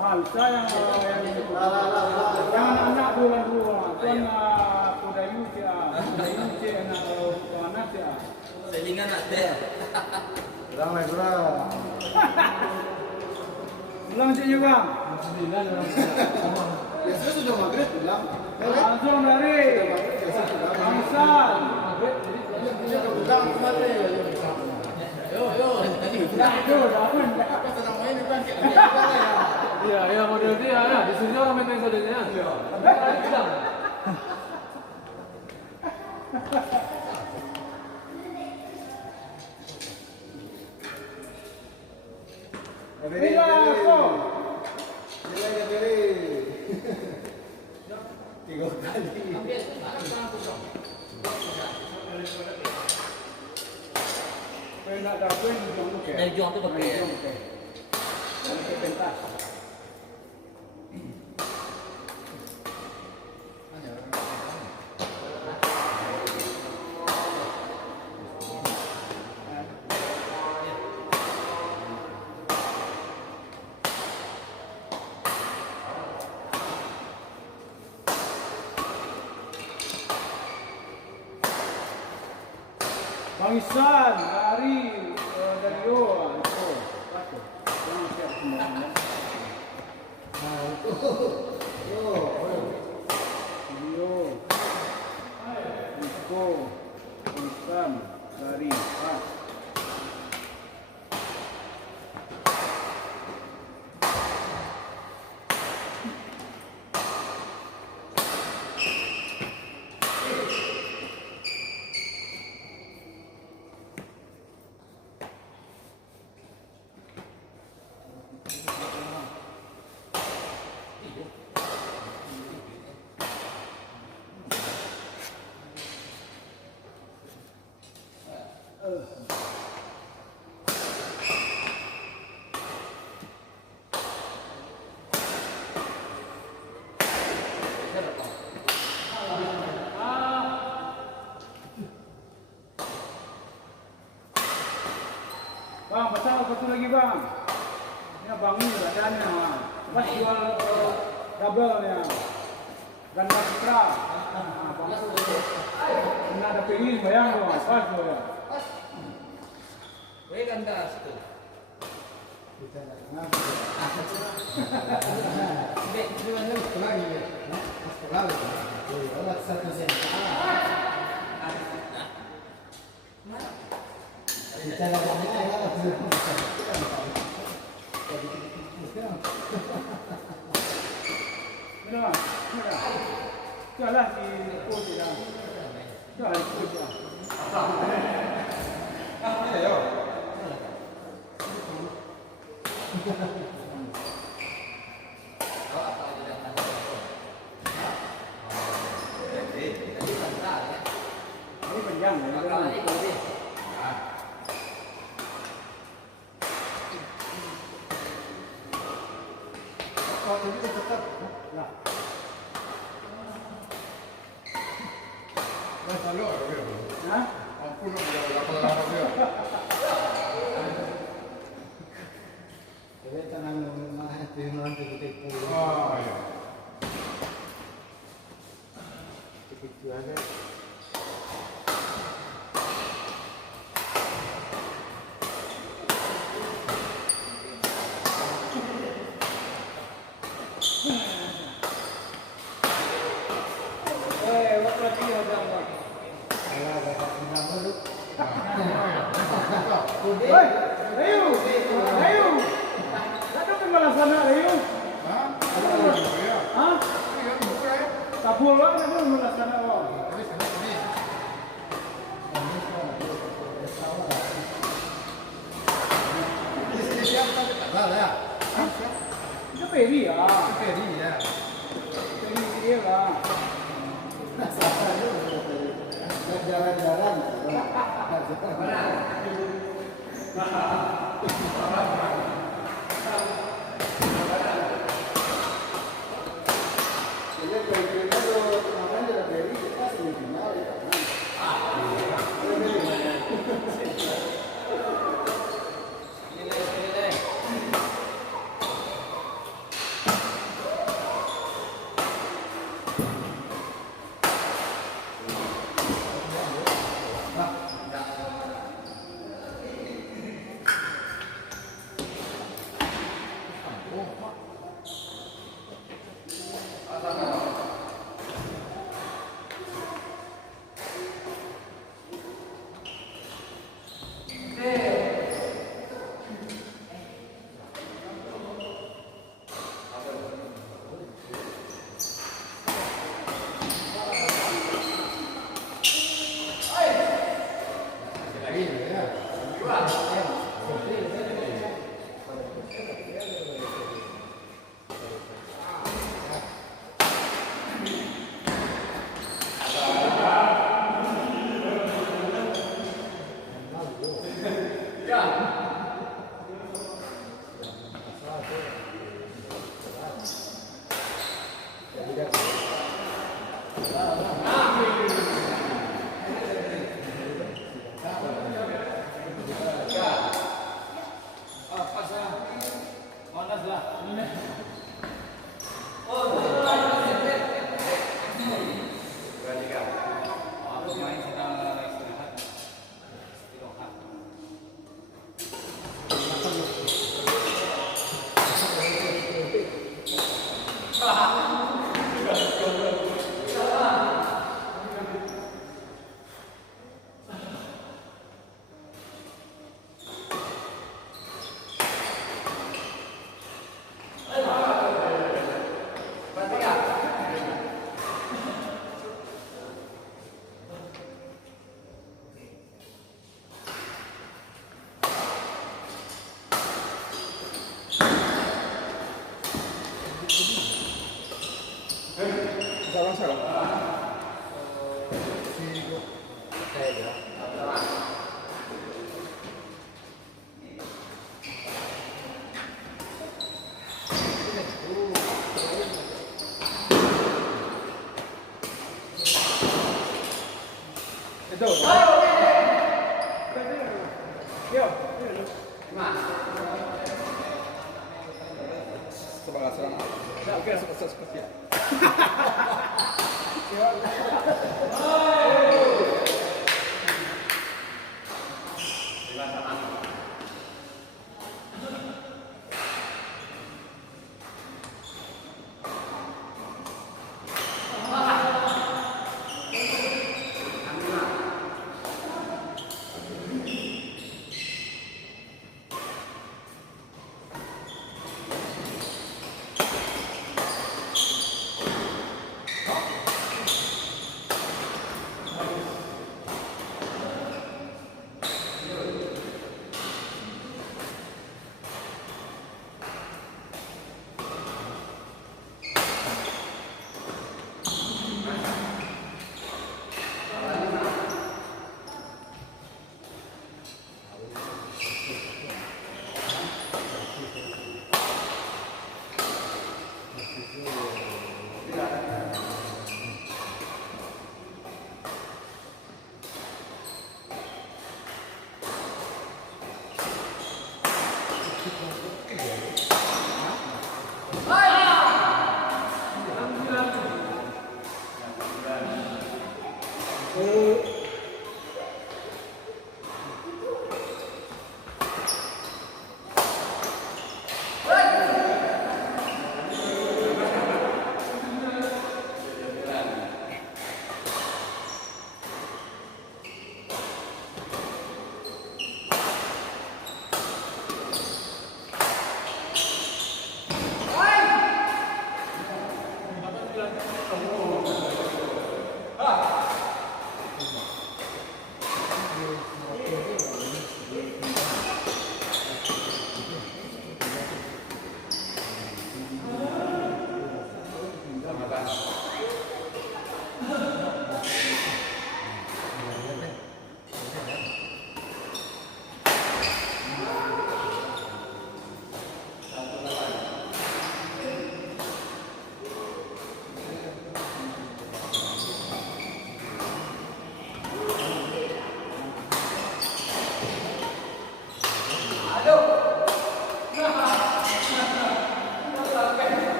Ah, bisa yang anak bulan dua, tuan kuda yuci anak anak ya. Selingan nak deh. Kurang lah, kurang. Ulang sih juga. Biasanya sudah maghrib pulang. Langsung dari Bangsan. Pulang kemana? Yo. Nah, itu daun. Apa sedang main itu kan? Iya, iya model dia ya. Di sini orang main modelnya. Iya. Bilang. Tiga kok. Nilainya beri. 3 kali. Saya nak dapat juang ke. Dari juang tu pakai. Pakai pentas. Bangsan dari Yo itu satu. Jangan siap semuanya. Nah, itu. Yo. Yo. Itu Bangsan dari Pas. Bang, pasal satu lagi bang. Ini bang ini badannya bang. Pas jual double nya. Ganda putra. Ini ada pengen bayang bang. Pas tuh ya. Weh gandas tu. Dek, di mana? Lagi ya. Lagi. Orang satu sen. Kita lagi Benar. Jalan di kota dah. Jalan di kota. Ayo. Ini panjang ya. Oh, jadi tetap. Nah. Selalu ada dia. Hah? Ampun, berapa dia? Jadi tanam rumah di mana titik-titik. Oh, iya. Begitu ada. Waktu lagi ada apa? Hei, Rayu, Rayu, ada pemalas sana Rayu? Hah? Kapul lah, ada pemalas sana wah. Itu peri ya. Peri dia lah. Jalan-jalan. Jadi kalau kemarin ada Beri kita semifinal ya kan. Itu. Yo. Semangat semangat. Oke, seperti ya.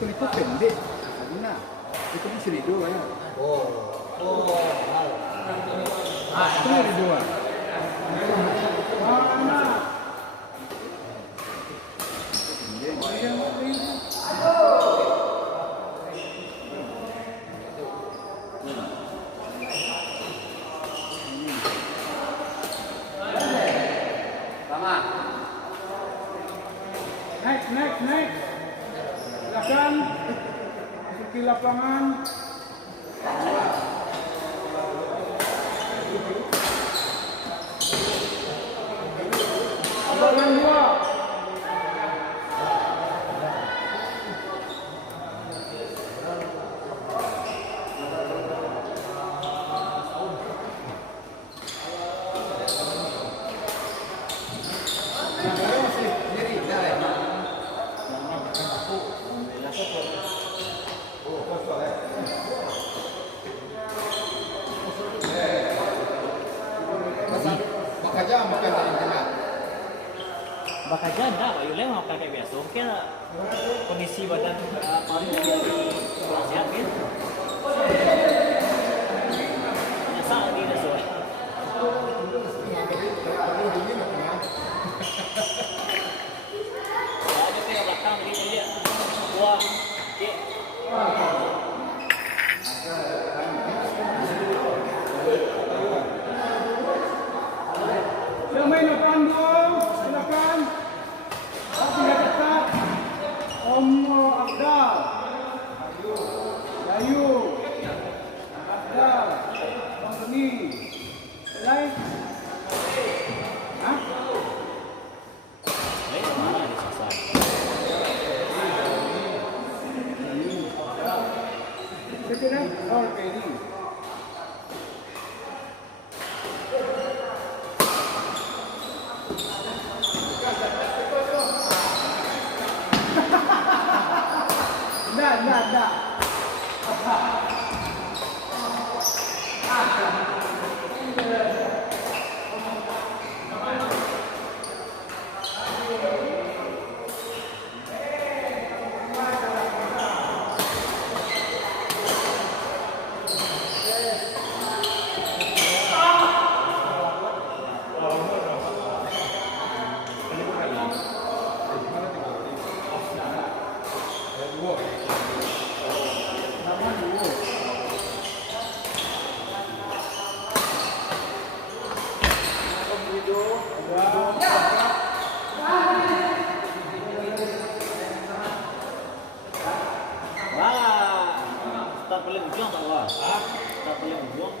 ikut pendek. Nah, itu di sini dua ya. Oh. Oh. Itu di dua. Mana? Naik. Silakan. Masuki lapangan. Lapangan 2. Bakaja enggak, Pak Yule mau kayak biasa. Mungkin kondisi badan paru sehat kan? Nyasa lagi dah soal. Ada ke belakang lagi dia. Wah, okey. Yang main lapangan 2. Silakan. Tinggal dekat. Om Abdal. Dayu. Abdal. Om Beni. Lain. Hah? Baik, mana dia sasar? Sekarang all ready. Enggak. Wah, start paling ujung tak wah? Start paling ujung.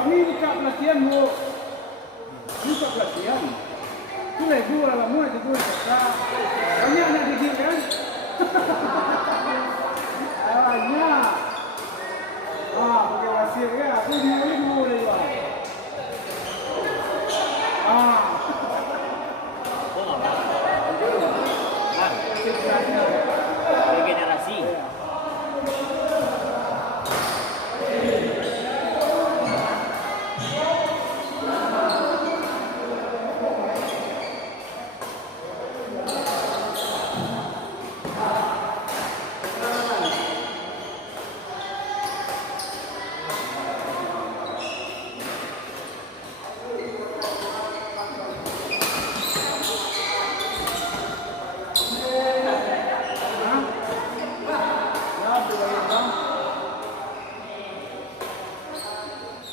Kami buka pelatihan, Bu. Buka pelatihan. Itu lah ibu alamu aja Bu. Banyak anak didik kan? Banyak. Pakai wasir ya. Aku boleh Pak. Oh, nggak apa-apa. Regenerasi.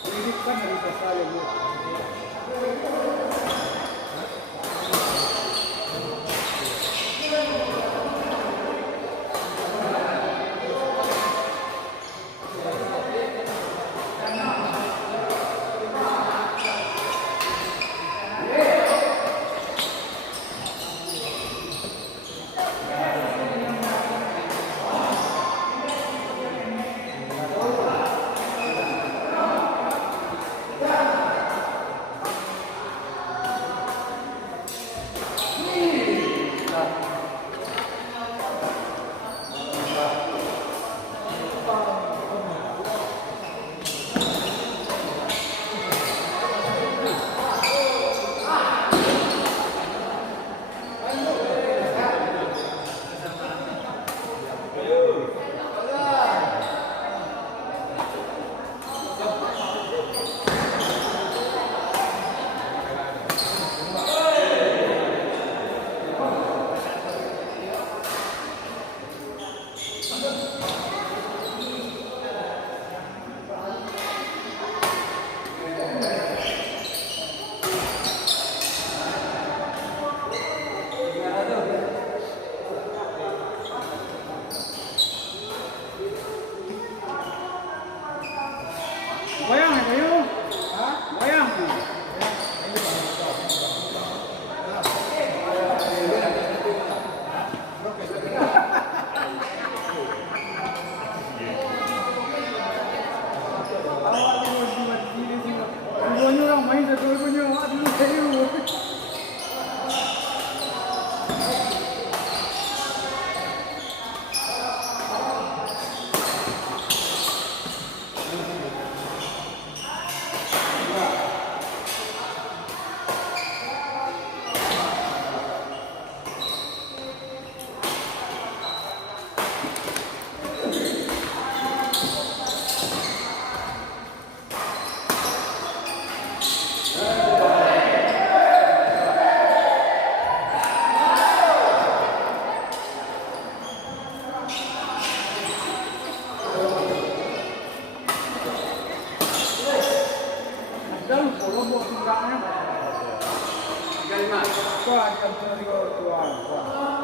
Pendidikan dari saya Bu. rusaknya. Wah, dia tuan.